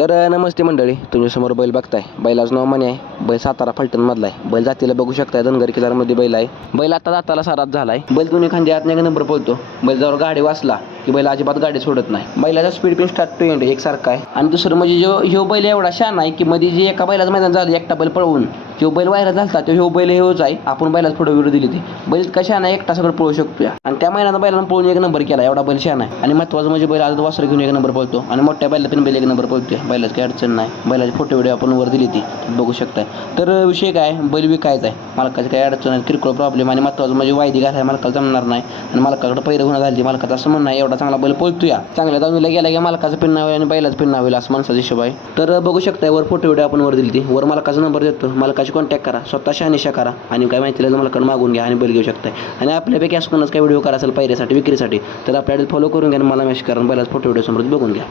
तर नमस्ते मंडळी, तुमच्यासमोर बैल बघताय. बैलाचं नाव मणी आहे. बैल सातारा फलटणमधला आहे. बैल जातीला बघू शकताय, धनगर किल्लारमध्ये बैल आहे. बैल आता दाताला सारात झालाय. बैल दोन्ही खांदे आत एक नंबर पळतो. बैल जवळ गाडी वाचला की बैल अजिबात गाडी सोडत नाही. बैलाचा स्पीड पण स्टार्ट टू एंड एकसारखा आहे. आणि दुसरं म्हणजे ह्यो बैल एवढा शान आहे की मध्ये जे एका बैलाचं मैदान झालं, एकटा बैल पळवून ह्यो बैल व्हायरल झाला, तो ह्यो बैल हेच आहे. आपण बैलाच पुढे व्हिडिओ दिली ती. बैल कशा नाही एकटा सगळं पळू शकतो. आणि त्या महिन्यात बैलानं पळून एक नंबर केला. एवढा बैल शान आहे. आणि महत्वाचं म्हणजे बैल आज वासर घेऊन एक नंबर पळतो. आणि मोठ्या बैला पण बैल एक नंबर पळतोय. बैलाची काही अडचण नाही. बैलाचे फोटो व्हिडिओ आपण वर दिली ती बघू शकताय. तर विषय काय, बैल विकायचा आहे. मालकाची काही अडचण नाही, किरकोळ प्रॉब्लेम. आणि महत्वाचं म्हणजे वायदी घालायला मालकाला जमणार नाही. आणि मालकाकडे पैर गुन्हा झाली, मालकाचं असं म्हणणं आहे एवढा चांगला बैल पळतोय, चांगल्या दावणीला गेला की मालकाचं पिन नाव आणि बैलाचं पिन नाव होईल असं माणसाचा हिशोब आहे. तर बघू शकताय वर फोटो व्हिडिओ आपण वर दिली ती. वर मालकाचा नंबर देतो. मालकाची कॉन्टॅक्ट करा, स्वतः शहानिशा करा आणि काय माहिती लागलं मालकाकडे मागून घ्या आणि बैल घेऊ शकताय. आणि आपल्यापैकी असं कोणाच काय व्हिडिओ करा असेल पैऱ्यासाठी विक्रीसाठी तर आपल्याला फॉलो करून घ्या आणि मला मेसेज करा. बैलाचा फोटो व्हिडिओ समोर बघून घ्या.